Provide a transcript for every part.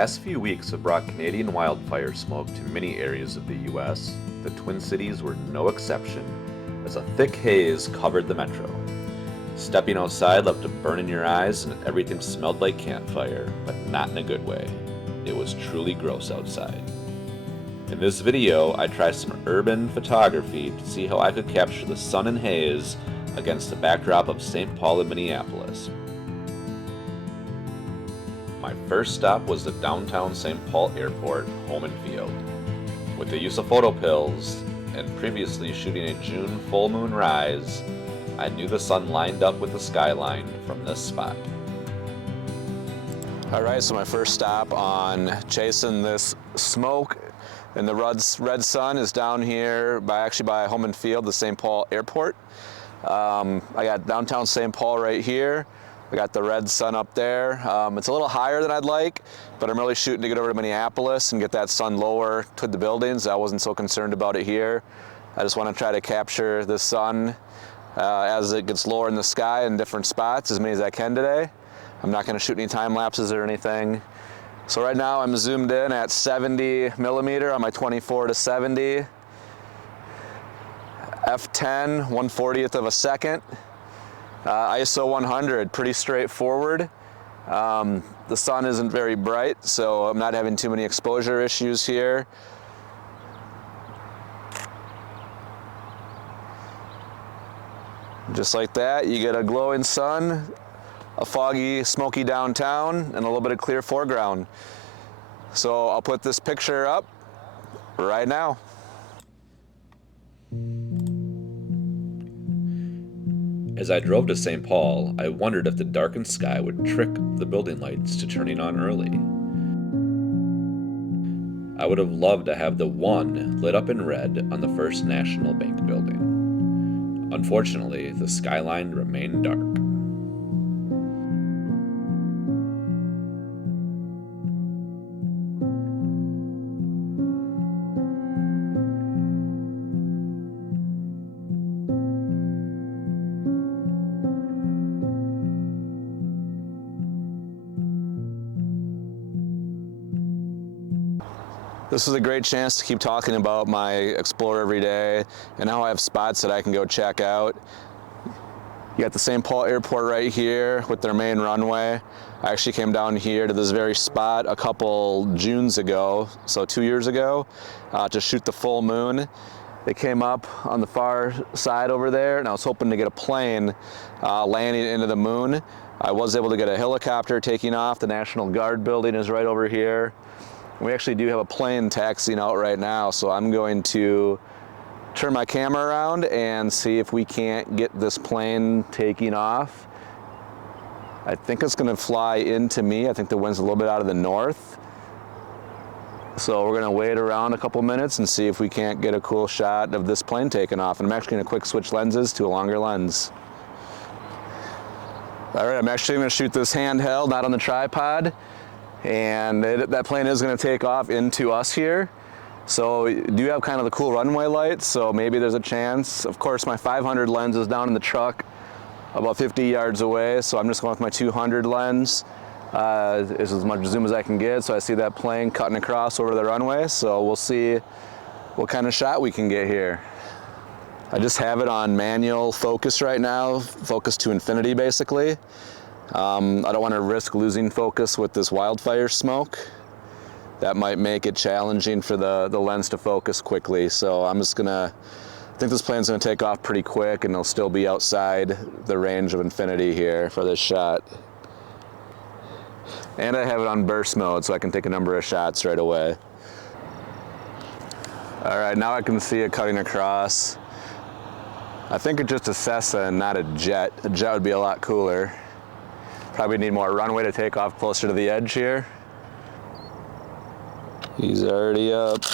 last few weeks have brought Canadian wildfire smoke to many areas of the US. The Twin Cities were no exception, as a thick haze covered the metro. Stepping outside left a burn in your eyes and everything smelled like campfire, but not in a good way. It was truly gross outside. In this video, I tried some urban photography to see how I could capture the sun and haze against the backdrop of St. Paul and Minneapolis. My first stop was the downtown St. Paul Airport home and field. With the use of photo pills and previously shooting a June full moon rise, I knew the sun lined up with the skyline from this spot. Alright, so my first stop on chasing this smoke and the red sun is down here by home and field, the St. Paul Airport. I got downtown St. Paul right here. I got the red sun up there. It's a little higher than I'd like, but I'm really shooting to get over to Minneapolis and get that sun lower to the buildings. I wasn't so concerned about it here. I just want to try to capture the sun as it gets lower in the sky in different spots, as many as I can today. I'm not going to shoot any time lapses or anything. So right now I'm zoomed in at 70 millimeter on my 24-70. F10, 1/40th of a second. ISO 100, pretty straightforward. The sun isn't very bright, so I'm not having too many exposure issues here. Just like that, you get a glowing sun, a foggy, smoky downtown, and a little bit of clear foreground. So I'll put this picture up right now. As I drove to St. Paul, I wondered if the darkened sky would trick the building lights to turning on early. I would have loved to have the one lit up in red on the First National Bank building. Unfortunately, the skyline remained dark. This is a great chance to keep talking about my Explore Every Day and how I have spots that I can go check out. You got the St. Paul Airport right here with their main runway. I actually came down here to this very spot a couple Junes ago, so 2 years ago, to shoot the full moon. They came up on the far side over there, and I was hoping to get a plane landing into the moon. I was able to get a helicopter taking off. The National Guard building is right over here. We actually do have a plane taxiing out right now, so I'm going to turn my camera around and see if we can't get this plane taking off. I think it's going to fly into me. I think the wind's a little bit out of the north. So we're going to wait around a couple minutes and see if we can't get a cool shot of this plane taking off. And I'm actually going to quick switch lenses to a longer lens. All right, I'm actually going to shoot this handheld, not on the tripod. And that plane is going to take off into us here. So you do have kind of the cool runway lights, so maybe there's a chance. Of course, my 500 lens is down in the truck about 50 yards away, so I'm just going with my 200 lens. It's as much zoom as I can get, so I see that plane cutting across over the runway, so we'll see what kind of shot we can get here. I just have it on manual focus right now, focus to infinity basically. I don't want to risk losing focus with this wildfire smoke. That might make it challenging for the lens to focus quickly. So I'm just I think this plane's gonna take off pretty quick and it'll still be outside the range of infinity here for this shot. And I have it on burst mode so I can take a number of shots right away. All right, now I can see it cutting across. I think it's just a Cessna and not a jet. A jet would be a lot cooler. Probably need more runway to take off closer to the edge here. He's already up.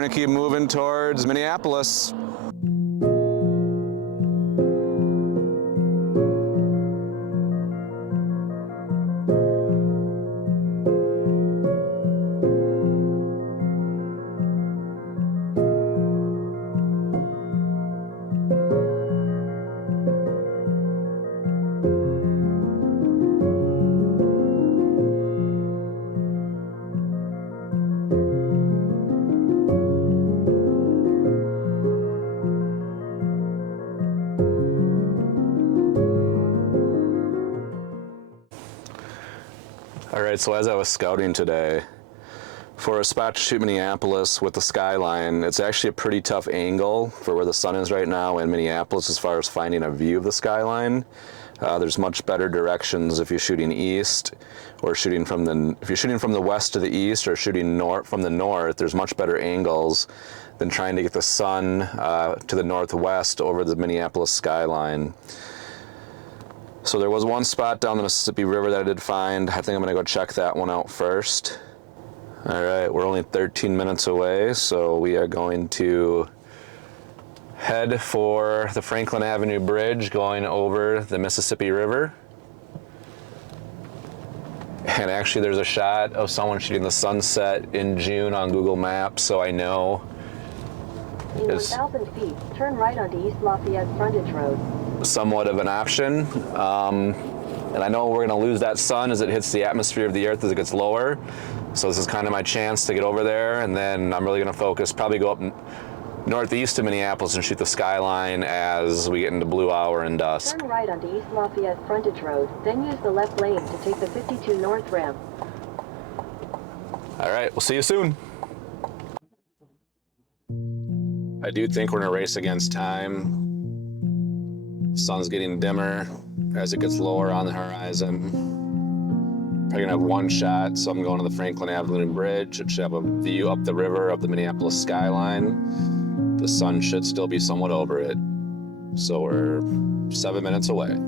we're gonna keep moving towards Minneapolis. All right, so as I was scouting today, for a spot to shoot Minneapolis with the skyline, it's actually a pretty tough angle for where the sun is right now in Minneapolis as far as finding a view of the skyline. There's much better directions if you're shooting east or shooting from if you're shooting from the west to the east or shooting from the north, there's much better angles than trying to get the sun to the northwest over the Minneapolis skyline. So there was one spot down the Mississippi River that I did find. I think I'm gonna go check that one out first. All right, we're only 13 minutes away, so we are going to head for the Franklin Avenue Bridge going over the Mississippi River. And actually there's a shot of someone shooting the sunset in June on Google Maps, so I know. In 1,000 feet, turn right onto East Lafayette Frontage Road. Somewhat of an option. And I know we're gonna lose that sun as it hits the atmosphere of the earth as it gets lower. So this is kind of my chance to get over there, and then I'm really gonna focus, probably go up northeast to Minneapolis and shoot the skyline as we get into blue hour and dusk. Turn right onto East Lafayette Frontage Road, then use the left lane to take the 52 North ramp. All right, we'll see you soon. I do think we're in a race against time. The sun's getting dimmer as it gets lower on the horizon. Probably gonna have one shot, so I'm going to the Franklin Avenue Bridge. It should have a view up the river of the Minneapolis skyline. The sun should still be somewhat over it. So we're 7 minutes away.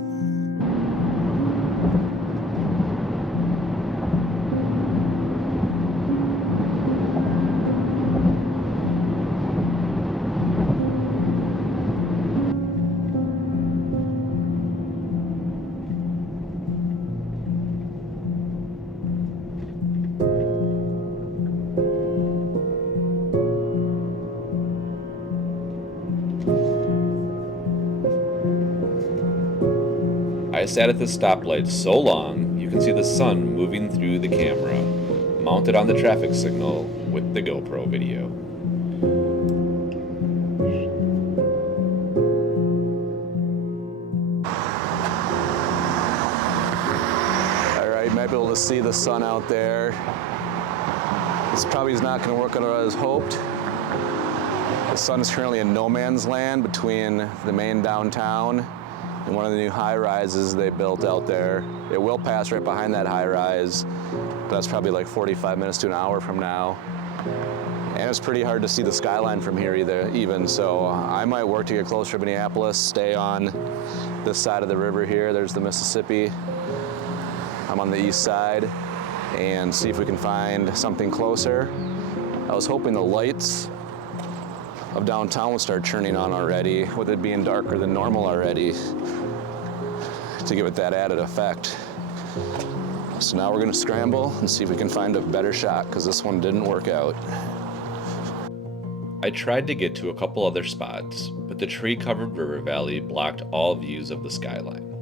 I sat at the stoplight so long you can see the sun moving through the camera, mounted on the traffic signal with the GoPro video. Alright, you might be able to see the sun out there. This probably is not going to work out as hoped. The sun is currently in no man's land between the main downtown and one of the new high-rises they built out there. It will pass right behind that high-rise, but that's probably like 45 minutes to an hour from now. And it's pretty hard to see the skyline from here even, so I might work to get closer to Minneapolis, stay on this side of the river here. There's the Mississippi. I'm on the east side, and see if we can find something closer. I was hoping the lights of downtown would start turning on already, with it being darker than normal already, to give it that added effect. So now we're gonna scramble and see if we can find a better shot, because this one didn't work out. I tried to get to a couple other spots, but the tree-covered river valley blocked all views of the skyline.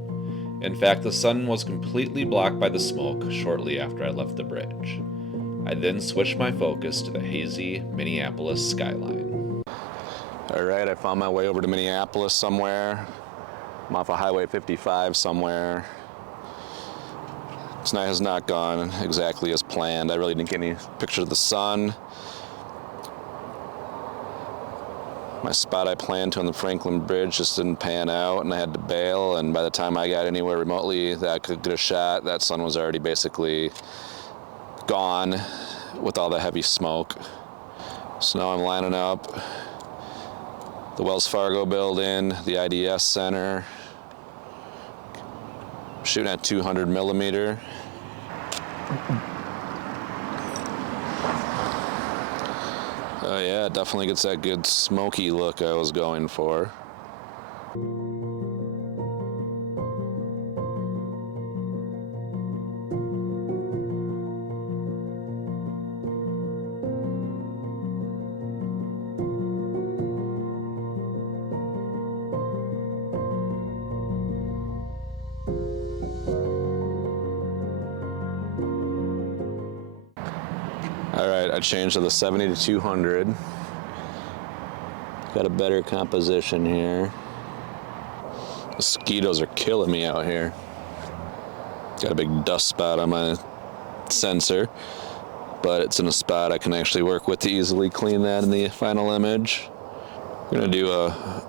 In fact, the sun was completely blocked by the smoke shortly after I left the bridge. I then switched my focus to the hazy Minneapolis skyline. All right, I found my way over to Minneapolis somewhere. I'm off of Highway 55 somewhere. Tonight has not gone exactly as planned. I really didn't get any pictures of the sun. My spot I planned to on the Franklin Bridge just didn't pan out, and I had to bail, and by the time I got anywhere remotely that I could get a shot, that sun was already basically gone with all the heavy smoke. So now I'm lining up the Wells Fargo building, the IDS Center, shooting at 200 millimeter. Oh yeah, it definitely gets that good smoky look I was going for. All right, I changed to the 70 to 200. Got a better composition here. Mosquitoes are killing me out here. Got a big dust spot on my sensor, but it's in a spot I can actually work with to easily clean that in the final image. I'm gonna do a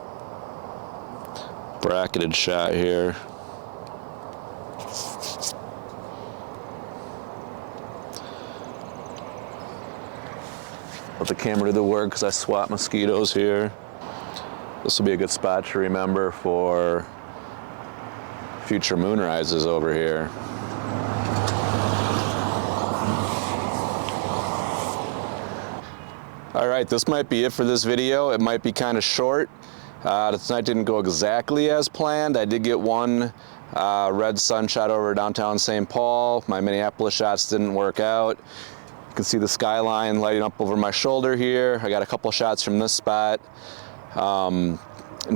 bracketed shot here. Let the camera do the work because I swat mosquitoes here. This will be a good spot to remember for future moonrises over here. All right, this might be it for this video. It might be kind of short. This night didn't go exactly as planned. I did get one red sun shot over downtown St. Paul. My Minneapolis shots didn't work out. You can see the skyline lighting up over my shoulder here. I got a couple shots from this spot. In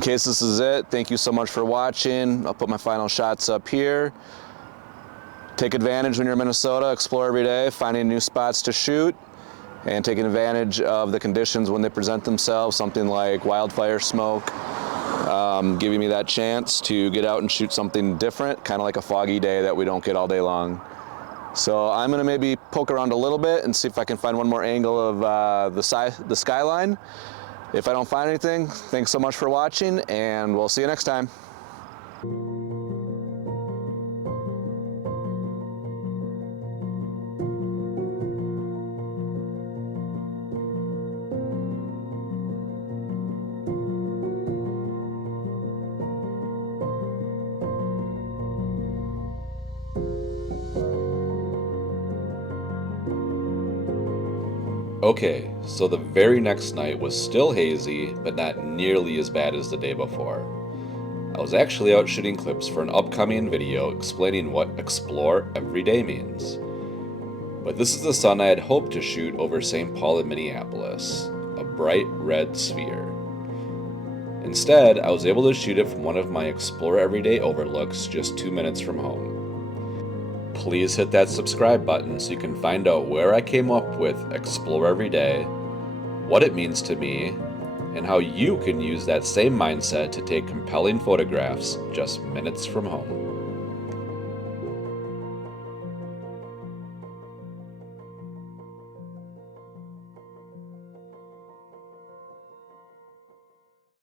case this is it, thank you so much for watching. I'll put my final shots up here. Take advantage when you're in Minnesota, explore every day, finding new spots to shoot, and taking advantage of the conditions when they present themselves, something like wildfire smoke, giving me that chance to get out and shoot something different, kind of like a foggy day that we don't get all day long. So I'm gonna maybe poke around a little bit and see if I can find one more angle of the skyline. If I don't find anything, thanks so much for watching, and we'll see you next time. Okay, so the very next night was still hazy, but not nearly as bad as the day before. I was actually out shooting clips for an upcoming video explaining what explore every day means. But this is the sun I had hoped to shoot over St. Paul and Minneapolis, a bright red sphere. Instead, I was able to shoot it from one of my explore everyday overlooks just 2 minutes from home. Please hit that subscribe button so you can find out where I came up with Explore Every Day, what it means to me, and how you can use that same mindset to take compelling photographs just minutes from home.